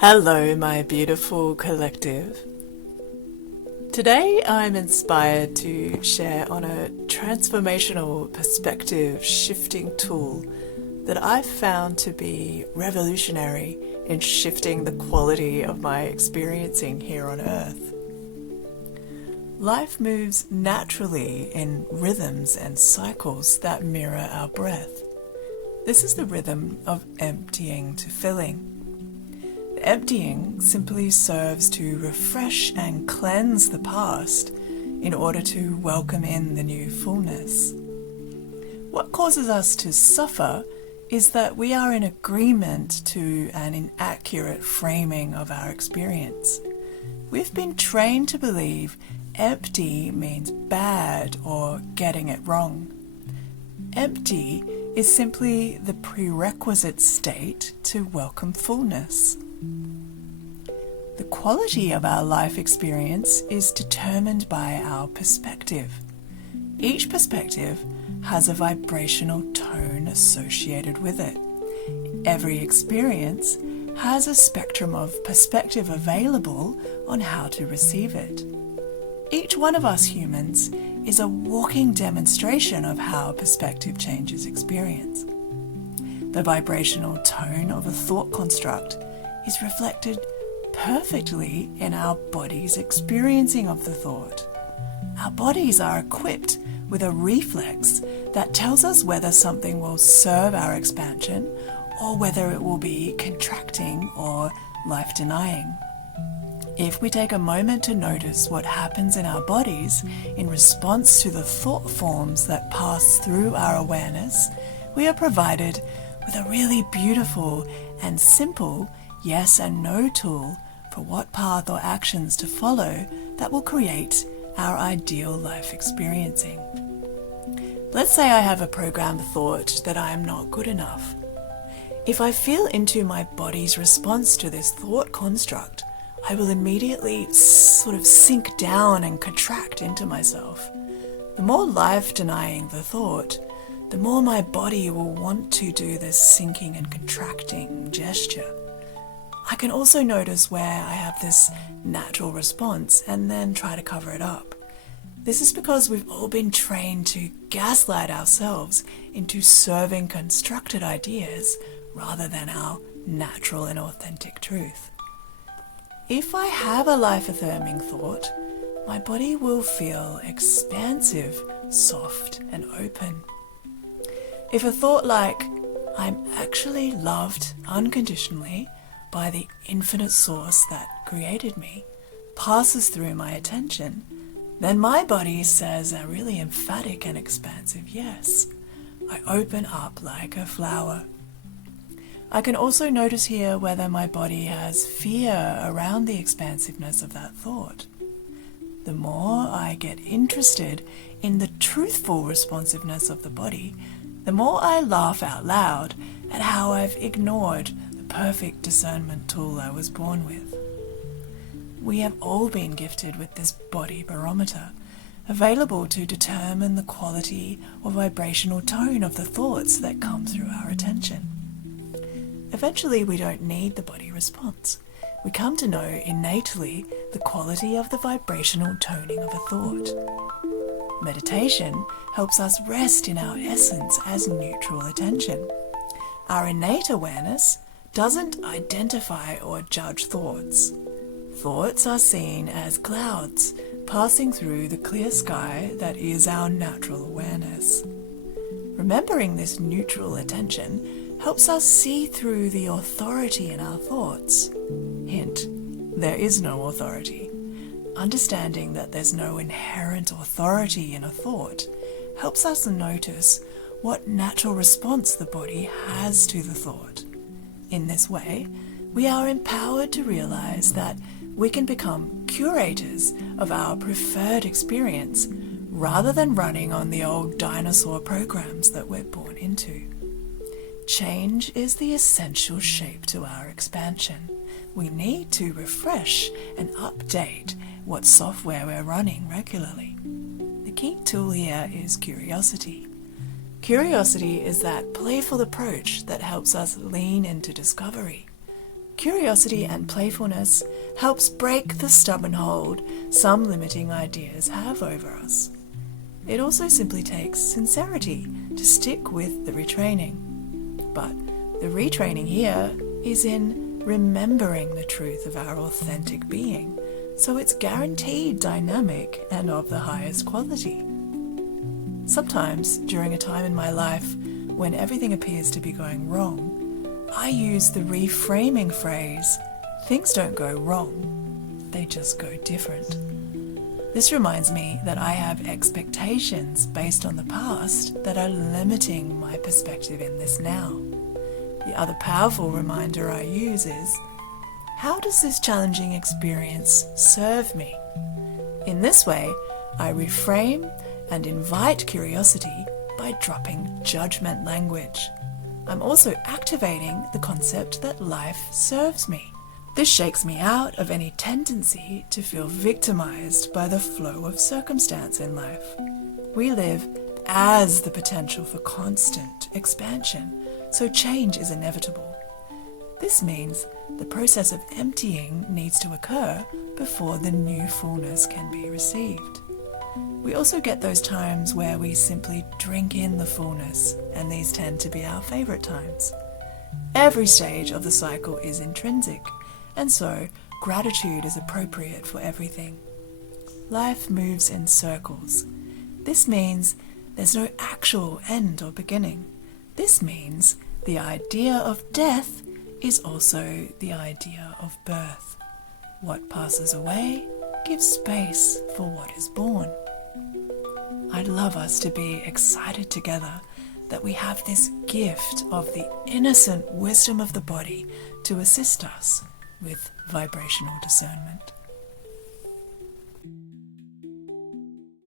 Hello, my beautiful collective. Today I'm inspired to share on a transformational perspective shifting tool that I've found to be revolutionary in shifting the quality of my experiencing here on Earth. Life moves naturally in rhythms and cycles that mirror our breath. This is the rhythm of emptying to filling. Emptying simply serves to refresh and cleanse the past in order to welcome in the new fullness. What causes us to suffer is that we are in agreement to an inaccurate framing of our experience. We've been trained to believe empty means bad or getting it wrong. Empty is simply the prerequisite state to welcome fullness. The quality of our life experience is determined by our perspective. Each perspective has a vibrational tone associated with it. Every experience has a spectrum of perspective available on how to receive it. Each one of us humans is a walking demonstration of how perspective changes experience. The vibrational tone of a thought construct is reflected perfectly in our body's experiencing of the thought. Our bodies are equipped with a reflex that tells us whether something will serve our expansion or whether it will be contracting or life-denying. If we take a moment to notice what happens in our bodies in response to the thought forms that pass through our awareness, we are provided with a really beautiful and simple yes and no tool for what path or actions to follow that will create our ideal life experiencing. Let's say I have a programmed thought that I am not good enough. If I feel into my body's response to this thought construct, I will immediately sort of sink down and contract into myself. The more life-denying the thought, the more my body will want to do this sinking and contracting gesture. I can also notice where I have this natural response and then try to cover it up. This is because we've all been trained to gaslight ourselves into serving constructed ideas rather than our natural and authentic truth. If I have a life-affirming thought, my body will feel expansive, soft, and open. If a thought like, I'm actually loved unconditionally by the infinite source that created me, passes through my attention, then my body says a really emphatic and expansive yes. I open up like a flower. I can also notice here whether my body has fear around the expansiveness of that thought. The more I get interested in the truthful responsiveness of the body, the more I laugh out loud at how I've ignored the perfect discernment tool I was born with. We have all been gifted with this body barometer, available to determine the quality or vibrational tone of the thoughts that come through our attention. Eventually, we don't need the body response. We come to know innately the quality of the vibrational toning of a thought. Meditation helps us rest in our essence as neutral attention. Our innate awareness doesn't identify or judge thoughts. Thoughts are seen as clouds passing through the clear sky that is our natural awareness. Remembering this neutral attention helps us see through the authority in our thoughts. Hint, there is no authority. Understanding that there's no inherent authority in a thought helps us notice what natural response the body has to the thought. In this way, we are empowered to realize that we can become curators of our preferred experience rather than running on the old dinosaur programs that we're born into. Change is the essential shape to our expansion. We need to refresh and update what software we're running regularly. The key tool here is curiosity. Curiosity is that playful approach that helps us lean into discovery. Curiosity and playfulness helps break the stubborn hold some limiting ideas have over us. It also simply takes sincerity to stick with the retraining. But the retraining here is in remembering the truth of our authentic being, so it's guaranteed dynamic and of the highest quality. Sometimes, during a time in my life when everything appears to be going wrong, I use the reframing phrase, things don't go wrong, they just go different. This reminds me that I have expectations based on the past that are limiting my perspective in this now. The other powerful reminder I use is, how does this challenging experience serve me? In this way, I reframe and invite curiosity by dropping judgment language. I'm also activating the concept that life serves me. This shakes me out of any tendency to feel victimized by the flow of circumstance in life. We live as the potential for constant expansion, so change is inevitable. This means the process of emptying needs to occur before the new fullness can be received. We also get those times where we simply drink in the fullness, and these tend to be our favorite times. Every stage of the cycle is intrinsic, and so gratitude is appropriate for everything. Life moves in circles. This means there's no actual end or beginning. This means the idea of death is also the idea of birth. What passes away gives space for what is born. I'd love us to be excited together that we have this gift of the innocent wisdom of the body to assist us with vibrational discernment.